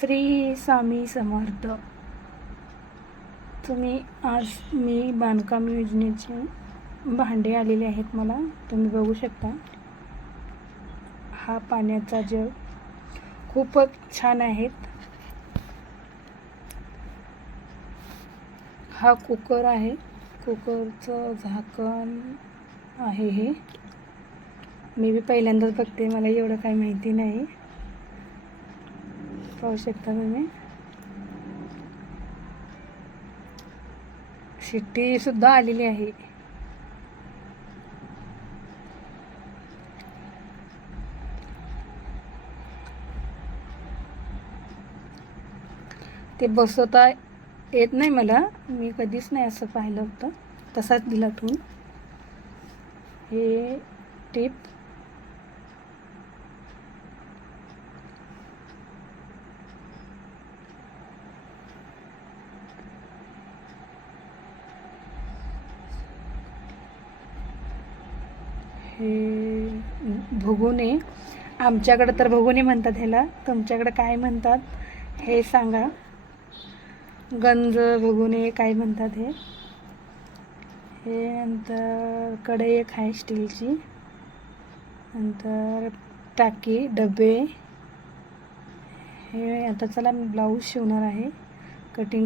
श्री स्वामी समर्थ. तुम्ही आज मी बांधकाम योजनेचे भांडे आलेले आहेत मला. तुम्ही बघू शकता. हा पाण्याचा जग खूपच छान आहेत. हा कुकर आहे. कुकरचं झाकण आहे. हे मी बी पहिल्यांदाच बघते, मला एवढं काही माहिती नाही. पाहू शकता तुम्ही. शिट्टी सुद्धा आलेली आहे. ते बसवता येत नाही मला, मी कधीच नाही असं पाहिलं होतं. तसाच दिला ठेवून. हे टिप हे भगोने. आमच्याकडे तर भगोने म्हणतात ह्याला. तुमच्याकडे काय म्हणतात हे सांगा. गंज भगोने काय म्हणतात हे. नंतर कढई एक आहे स्टीलची. नंतर टाकी, डबे. हे आता चला मी ब्लाऊज शिवणार आहे. कटिंग